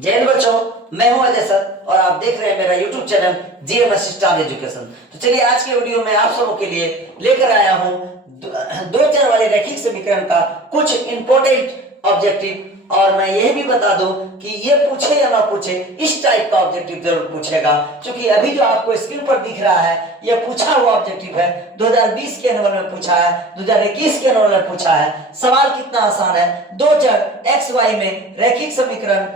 जय हिंद बच्चों, मैं हूं अजय सर और आप देख रहे हैं मेरा YouTube channel GMS star education. तो चलिए आज के वीडियो में आप सबों के लिए लेकर आया हूं दो चर वाले रैखिक समीकरण का कुछ इंपॉर्टेंट ऑब्जेक्टिव। और मैं यह भी बता दूं कि ये पूछे या ना पूछे, इस टाइप का ऑब्जेक्टिव जरूर पूछेगा, क्योंकि अभी जो आपको स्क्रीन पर दिख रहा है ये पूछा हुआ ऑब्जेक्टिव है। 2020 के एनुअल में पूछा है, 2021 के एनुअल में पूछा है। सवाल कितना आसान है, दो चर एक्स वाई में रैखिक समीकरण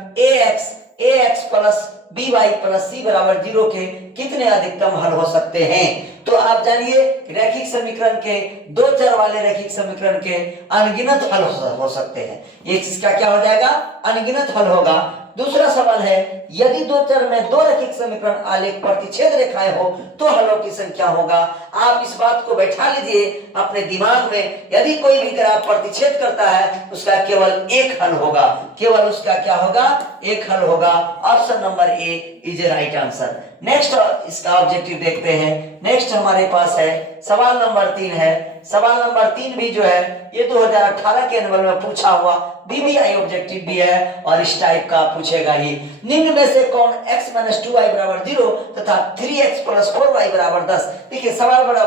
ax plus by plus c बराबर 0 के कितने अधिकतम हल हो सकते हैं। तो आप जानिए रैखिक समीकरण के, दो चर वाले रैखिक समीकरण के अनगिनत हल हो सकते हैं। ये चीज का क्या हो जाएगा, अनगिनत हल होगा। दूसरा सवाल है, यदि दो चर में दो रैखिक समीकरण आलेख प्रतिच्छेद रेखाएं हो तो हलों की संख्या होगा। आप इस बात को बैठा लीजिए अपने दिमाग में, यदि कोई भी ग्राफ प्रतिच्छेद करता है उसका केवल एक हल होगा, केवल उसका क्या होगा, एक हल होगा। Option number A is a right answer. Next इसका ऑब्जेक्टिव देखते हैं। नेक्स्ट हमारे पास है सवाल नंबर 3 है। सवाल नंबर 3 भी जो है ये 2018 के एनुअल में पूछा हुआ बीबीआई ऑब्जेक्टिव भी है और इस टाइप का पूछेगा ही। निम्न में से कौन x - 2y बराबर 0 तथा 3x + 4y बराबर 10। देखिए सवाल बड़ा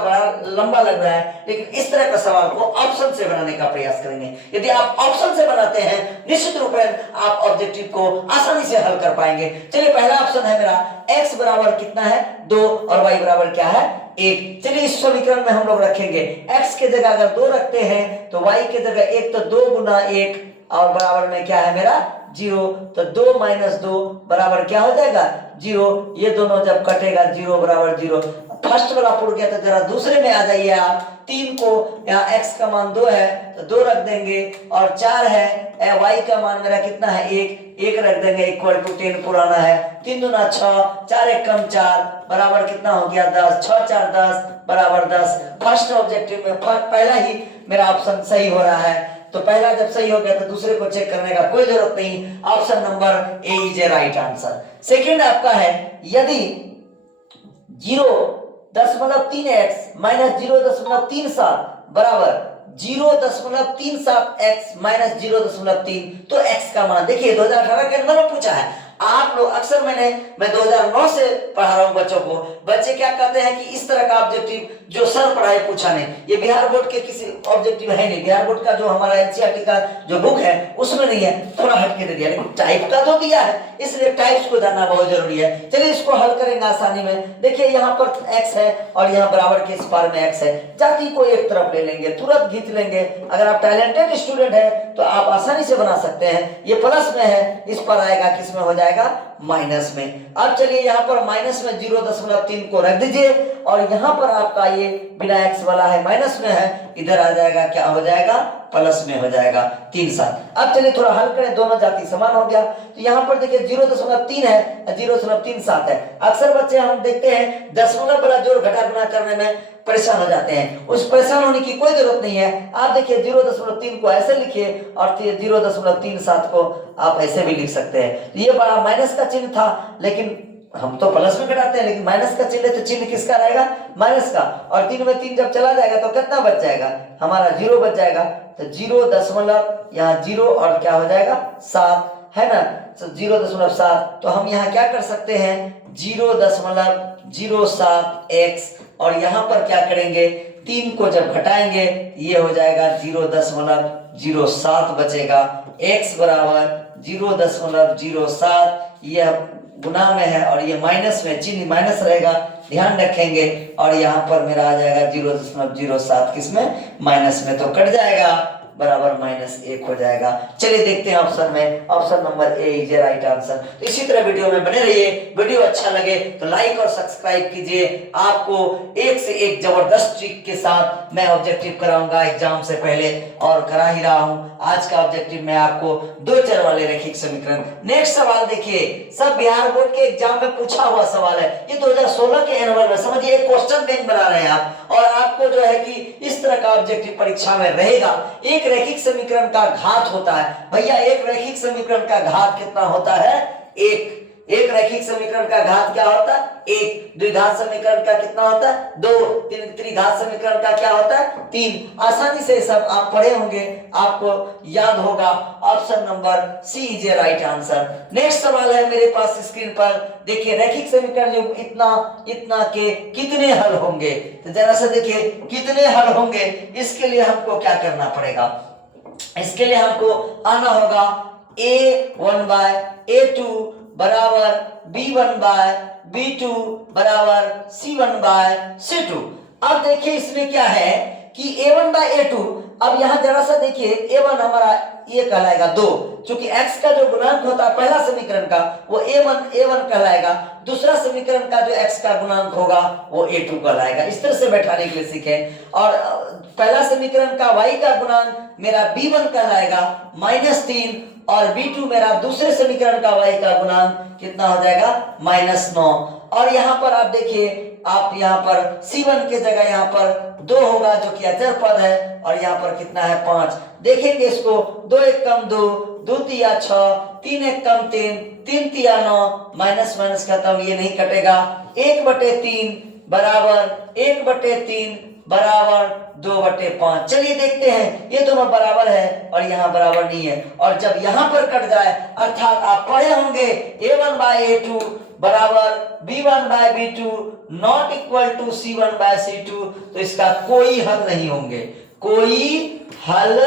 लंबा लग रहा है, लेकिन इस तरह का सवाल को ऑप्शन से बनाने का प्रयास करेंगे। यदि आप ऑप्शन से बनाते हैं निश्चित रूप में आप ऑब्जेक्टिव को आसानी से हल कर पाएंगे। चलिए पहला ऑप्शन है मेरा x बराबर कितना है 2 और y बराबर क्या है 1। चलिए इस समीकरण में हम लोग रखेंगे x के जगह अगर 2 रखते हैं तो y के जगह 1, तो 2 गुना 1 और बराबर में क्या है मेरा 0। तो 2 - 2 बराबर क्या हो जाएगा 0। ये दोनों जब कटेगा 0 बराबर 0। फर्स्ट वाला पुर गया तो जरा दूसरे में आ जाइए आप। 3 को यहाँ x का मान 2 है तो 2 रख देंगे और 4 है, y का मान मेरा कितना है 1 रख देंगे, इक्वल टू 10 पुराना है। 3 दूना 6, 4 1 कम 4 बराबर कितना हो गया 10, 6 4 10 बराबर 10। फर्स्ट ऑब्जेक्टिव में पहला ही मेरा ऑप्शन सही हो रहा है। तो पहला जब सही हो गया तो दूसरे को चेक करने का कोई जरूरत नहीं। Option number A is a right answer. Second आपका है, यदि 0.3x - 0.37 बराबर 0.37x - 0.3, तो x का मान देखिए 2018 के एनुअल में पूछा है। आप लोग अक्सर मैं 2009 से पढ़ा रहा हूं बच्चों को। बच्चे क्या कहते हैं कि इस तरह का ऑब्जेक्टिव जो सर पढ़ाए पूछा नहीं, ये बिहार बोर्ड के किसी ऑब्जेक्टिव है नहीं। बिहार बोर्ड का जो हमारा एनसीईआरटी का जो बुक है उसमें नहीं है, थोड़ा हटके दे दिया, लेकिन टाइप का तो दिया है, इसलिए टाइप्स को जानना बहुत जरूरी है। चलिए इसको हल करेंगे आसानी में। देखिए यहाँ पर x है और यहाँ बराबर के इस पार में x है, जाति को एक तरफ ले लेंगे, तुरंत खींच लेंगे। अगर आप टैलेंटेड स्टूडेंट है तो आप आसानी से बना सकते हैं। ये प्लस में है, इस पर आएगा किस में हो जाएगा माइनस में। अब चलिए यहाँ पर माइनस में 0.3 को रख दीजिए और यहाँ पर आपका ये बिना x वाला है माइनस में है, इधर आ जाएगा क्या हो जाएगा प्लस में हो जाएगा 3 7। अब चलिए थोड़ा हल करें, दोनों जाति समान हो गया। तो यहाँ पर देखिए 0.3 है, 0.37 है। अक्सर बच्चे हम देखते हैं दशमलव वाला जोड़ घटा गुणा करने में परेशान हो जाते हैं, उस परेशान होने की कोई जरूरत नहीं है। आप देखिए 0.3 को ऐसे लिखिए और 0.37 को आप ऐसे भी लिख सकते हैं। ये बड़ा माइनस का चिन्ह था, लेकिन हम तो प्लस में घटाते हैं, लेकिन माइनस का चिन्ह है तो चिन्ह किसका रहेगा माइनस का। और 3 में 3 जब चला जाएगा तो कितना बच जाएगा हमारा 0 बच जाएगा। तो 0 यहाँ 0 और क्या हो जाएगा 7 है ना, तो 0.7। तो हम यहाँ क्या कर सकते हैं 0.07x और यहाँ पर क्या करेंगे 3 को जब घटाएंगे ये हो जाएगा 0.07 बचेगा। x बराबर 0.07, यह गुना में है और ये माइनस में, चिन्ह माइनस रहेगा, ध्यान रखेंगे। और यहाँ पर मेरा आ जाएगा 0.07 किसमें माइनस में, तो कट जाएगा बराबर -1 हो जाएगा। चलिए देखते हैं ऑप्शन में, option number A is a right answer. तो इसी तरह वीडियो में बने रहिए। वीडियो अच्छा लगे तो लाइक और सब्सक्राइब कीजिए। आपको एक से एक जबरदस्त ट्रिक के साथ मैं ऑब्जेक्टिव कराऊंगा एग्जाम से पहले, और करा ही रहा हूं। आज का ऑब्जेक्टिव में आपको दो चर वाले रैखिक समीकरण। नेक्स्ट सवाल देखिए, सब बिहार बोर्ड के एग्जाम में पूछा हुआ सवाल है। ये 2016 के एनुअल में, समझिए एक क्वेश्चन बैंक बना रहे हैं आप, और आपको जो है कि इस तरह का ऑब्जेक्टिव परीक्षा में रहेगा। एक रैखिक समीकरण का घात होता है भैया, एक रैखिक समीकरण का घात कितना होता है 1। एक रैखिक समीकरण का घात क्या होता है? एक। द्विघात समीकरण का कितना होता है? दो। त्रिघात समीकरण का क्या होता है? तीन। आसानी से सब आप पढ़े होंगे, आपको याद होगा। Option number C is a right answer. Next सवाल है मेरे पास स्क्रीन पर, देखिए रैखिक समीकरण जो इतना के कितने हल होंगे? तो जरा सा देखिए कितने हल होंगे, इसके लिए हमको क्या करना पड़ेगा? इसके लिए हमको आना होगा a1/a2 बराबर b1/b2 बराबर c1/c2। अब देखिए इसमें क्या है कि a1/a2, अब यहां जरा सा देखिए a1 हमारा ये कहलाएगा 2, क्योंकि x का जो गुणांक होता है पहला समीकरण का वो a1 कहलाएगा, दूसरा समीकरण का जो x का गुणांक होगा वो a2 कहलाएगा। इस तरह से बैठाने के लिए सीखें। और पहला समीकरण का y का गुणांक मेरा b1 कहलाएगा -3, और b2 मेरा दूसरे समीकरण का y का गुणांक कितना हो जाएगा? -9। और यहाँ पर आप देखिए, आप यहाँ पर c1 के जगह यहाँ पर 2 होगा जो कि अचर पद है, और यहाँ पर कितना है? 5। देखेंगे इसको, 2 1 कम 2, 2 तिया 6, 3 1 कम 3, 3 तिया 9, माइनस माइनस खत्म, ये नहीं कटेगा। 1/3 बराबर 1/3 बराबर 2/5। चलिए देखते हैं, ये दोनों बराबर है और यहाँ बराबर नहीं है, और जब यहाँ पर कट जाए, अर्थात आप पढ़े होंगे a1/a2 बराबर b1/b2 not equal to c1/c2, तो इसका कोई हल नहीं होंगे, कोई हल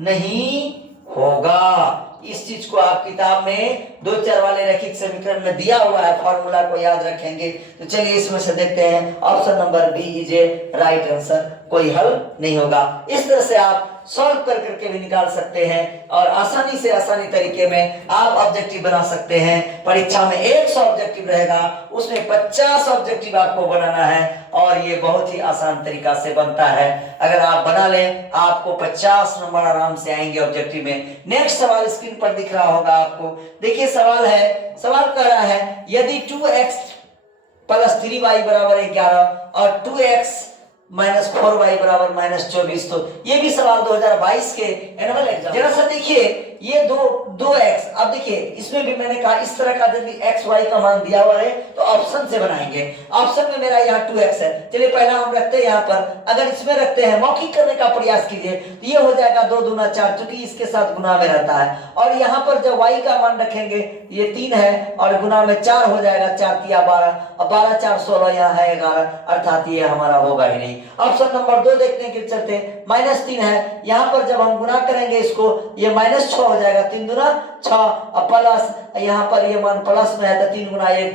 नहीं होगा। इस चीज को आप किताब में 2 चर वाले रैखिक समीकरण में दिया हुआ है, फॉर्मूला को याद रखेंगे। तो चलिए इसमें से देखते हैं, option number B is a right answer, कोई हल नहीं होगा। इस तरह से आप सॉल्व कर करके भी निकाल सकते हैं, और आसानी से आसानी तरीके में आप ऑब्जेक्टिव बना सकते हैं। परीक्षा में 100 ऑब्जेक्टिव रहेगा, उसमें 50 ऑब्जेक्टिव आपको बनाना है, और ये बहुत ही आसान तरीका से बनता है। अगर आप बना लें, आपको 50 नंबर आराम से आएंगे ऑब्जेक्टिव में। नेक्स्ट सवाल स्क्रीन पर दिख रहा होगा आपको, देखिए सवाल है, सवाल कह रहा है यदि 2x + 3y बराबर 11 और 2x - 4y बराबर -24, तो ये भी सवाल 2022 के एनुअल एग्जाम। जरा सा देखिए, ये 2x, अब देखिए इसमें भी मैंने कहा इस तरह का यदि x y का मान दिया हुआ है तो ऑप्शन से बनाएंगे। ऑप्शन में मेरा यहाँ 2x है, चलिए पहला हम रखते हैं यहाँ पर, अगर इसमें रखते हैं, मौखिक करने का प्रयास कीजिए, तो ये हो जाएगा 2 दूना 4, क्योंकि इसके साथ गुना में रहता है। और यहाँ पर जब y का मान रखेंगे, ये 3 है और गुना में 4 हो जाएगा, 4 तिया 12, और 12 4 16, यहाँ है 11, अर्थात ये हमारा होगा ही नहीं। ऑप्शन नंबर 2 देखते हैं कि चलते, -3 है, यहाँ पर जब हम गुना करेंगे इसको, ये -6 हो जाएगा, 3 दूना 6, और प्लस यहाँ पर ये मान प्लस में है तो 3 गुना 1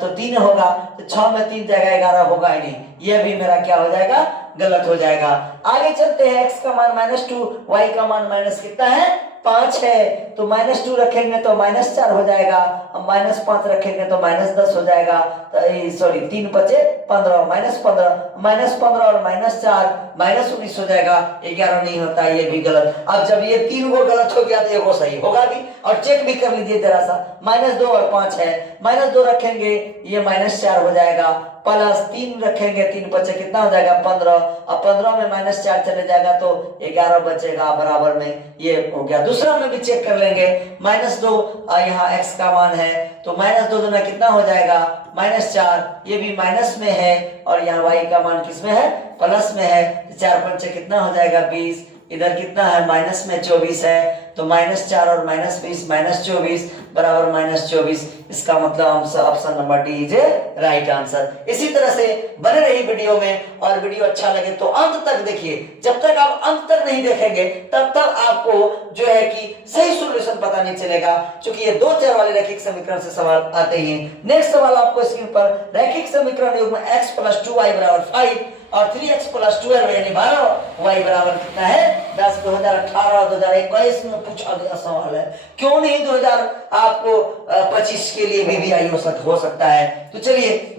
तो 3 होगा, तो 6 में 3 जगह 11 होगा ही नहीं, ये भी मेरा क्या हो जाएगा? गलत हो जाएगा। आगे चलते हैं, x का मान -2, y का मान माइनस कितना है? 5 है, तो -2 रखेंगे तो -4 हो जाएगा, -5 रखेंगे तो -10 हो जाएगा, तो सॉरी 3 बचे 15, -15 और -4 -19 हो जाएगा, 11 नहीं होता, ये भी गलत। अब जब ये 3 को गलत हो गया तो ये वो सही होगा भी, और चेक भी कर लीजिए जरा सा, -2 और 5 है, -2 रखेंगे ये -4 हो जाएगा, प्लस 3 रखेंगे, 3 बचे कितना हो जाएगा? 15, और 15 में -4 चले जाएगा तो 11 बचेगा, बराबर में ये हो गया। दूसरा में भी चेक कर लेंगे, -2 यहाँ x का मान है, तो -2 दूना कितना हो जाएगा? -4, ये भी माइनस में है, और यहाँ y का मान किस में है? प्लस में है, 4 पंचे कितना हो जाएगा? 20, इधर कितना है? माइनस में 24 है, तो -4 और -20 -24 बराबर -24। इसका मतलब option number D is right answer. इसी तरह से बने रही वीडियो में, और वीडियो अच्छा लगे तो अंत तक देखिए। जब तक आप अंत तक नहीं देखेंगे तब तक आपको जो है कि सही सॉल्यूशन पता नहीं चलेगा, क्योंकि ये 2 चर वाले रैखिक समीकरण से सवाल आते हैं। नेक्स्ट सवाल आपको स्क्रीन पर, रैखिक समीकरण युग्म x + 2y बराबर 5 और 3x + 12 यानी 12 y बराबर कितना है? 10। 2018 और 2021 में पूछा गया सवाल है, क्यों नहीं 2025 के लिए भी आई हो सकता है। तो चलिए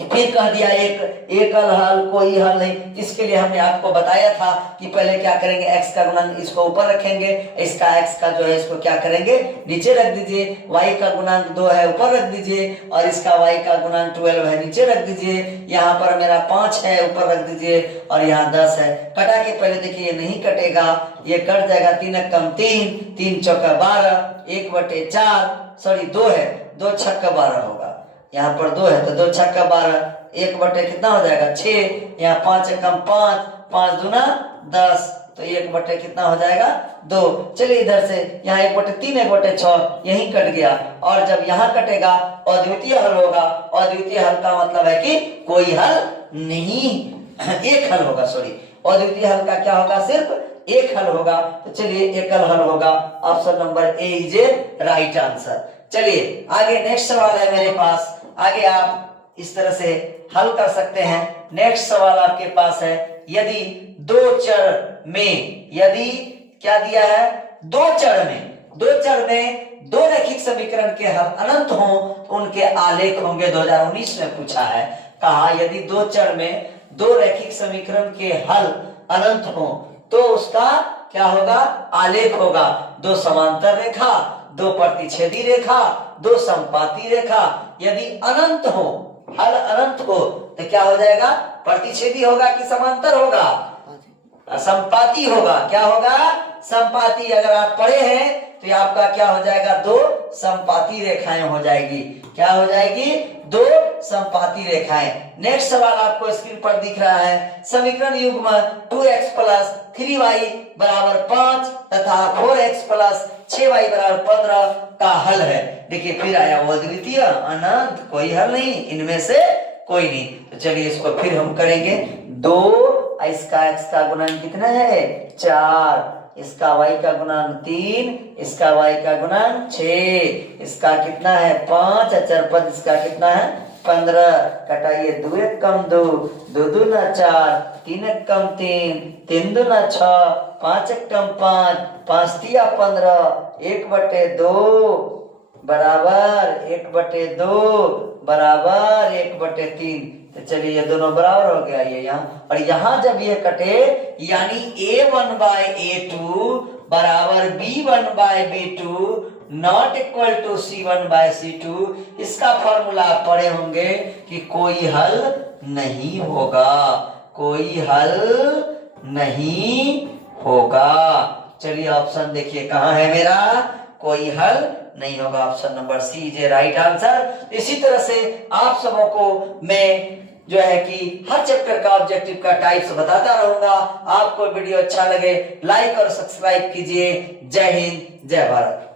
फिर कह दिया एकल हल, कोई हल नहीं। इसके लिए हमने आपको बताया था कि पहले क्या करेंगे, x का गुणांक इसको ऊपर रखेंगे, इसका x का जो है इसको क्या करेंगे? नीचे रख दीजिए, y का गुणांक 2 है ऊपर रख दीजिए, और इसका y का गुणांक 12 है नीचे रख दीजिए। यहाँ पर मेरा 5 है ऊपर रख दीजिए, और यहाँ 10 है। कटा के पहले देखिए ये नहीं कटेगा, ये कट जाएगा, 3 कम 3, 3 चौका 12, 1/4 सॉरी 2 है, 2 छक्का 12 होगा। यहाँ पर 2 है तो 2 छक्का 12, 1 बटे कितना हो जाएगा 6, यहाँ 5 एकम 5, 5 दूना 10, तो 1 बटे कितना हो जाएगा 2। चलिए इधर से यहाँ 1 बटे 3, 1 बटे 6 यही कट गया, और जब यहाँ कटेगा अद्वितीय हल होगा। अद्वितीय हल का मतलब है कि कोई हल नहीं, एक हल होगा, सॉरी अद्वितीय हल का क्या होगा, सिर्फ एक हल होगा। तो चलिए एकल हल होगा, option number A is a right answer. चलिए आगे नेक्स्ट सवाल है मेरे पास, आगे आप इस तरह से हल कर सकते हैं। नेक्स्ट सवाल आपके पास है, यदि दो चर में, यदि क्या दिया है, दो चर में दो रैखिक समीकरण के हल अनंत हों तो उनके आलेख होंगे। 2019 में पूछा है, कहा यदि दो चर में दो रैखिक समीकरण के हल अनंत हो तो उसका क्या होगा, आलेख होगा। दो समांतर रेखा, दो प्रतिच्छेदी रेखा, दो समपाती रेखा। यदि अनंत हो, हल अनंत हो तो क्या हो जाएगा, प्रतिच्छेदी होगा कि समांतर होगा, संपाती होगा। क्या होगा, संपाती। अगर आप पढ़े हैं तो ये आपका क्या हो जाएगा, दो संपाती रेखाएं हो जाएगी। क्या हो जाएगी, दो संपाती रेखाएं। नेक्स्ट सवाल आपको स्क्रीन पर दिख रहा है, समीकरण युग्म 2x प्लस 3y बराबर 5 तथा 4x प्लस 6y बराबर 15 का हल है। देखिए फिर आया वो अद्वितीय अनंत, कोई हल नहीं, इनमें से कोई नहीं। तो चलिए इसको फिर हम करेंगे। 2 इसका x का गुणन कितना है 4, इसका y का गुणन 3, इसका y का गुणन 6, इसका कितना है 5, अचर पद इसका कितना है 15। कटाइए 2 एक कम 2, 2 दूना 4, 3 एक कम 3, 3 दूना 6, 5 एक कम 5, 5 तिया 15, 1 बटे 2 बराबर 1 बटे 2 बराबर 1 बटे 3। तो चलिए ये दोनों बराबर हो गया, ये यहाँ और यहाँ जब ये कटे यानी a1 बाय a2 बराबर b1 by b2 not equal to c1 by c2। इसका फॉर्मूला आप पढ़े होंगे कि कोई हल नहीं होगा, कोई हल नहीं होगा। चलिए ऑप्शन देखिए कहाँ है मेरा, कोई हल नहीं होगा, option number C is right answer. इसी तरह से आप सबों को मैं जो है कि हर चैप्टर का ऑब्जेक्टिव का टाइप्स बताता रहूंगा। आपको वीडियो अच्छा लगे लाइक और सब्सक्राइब कीजिए। जय हिंद, जय भारत।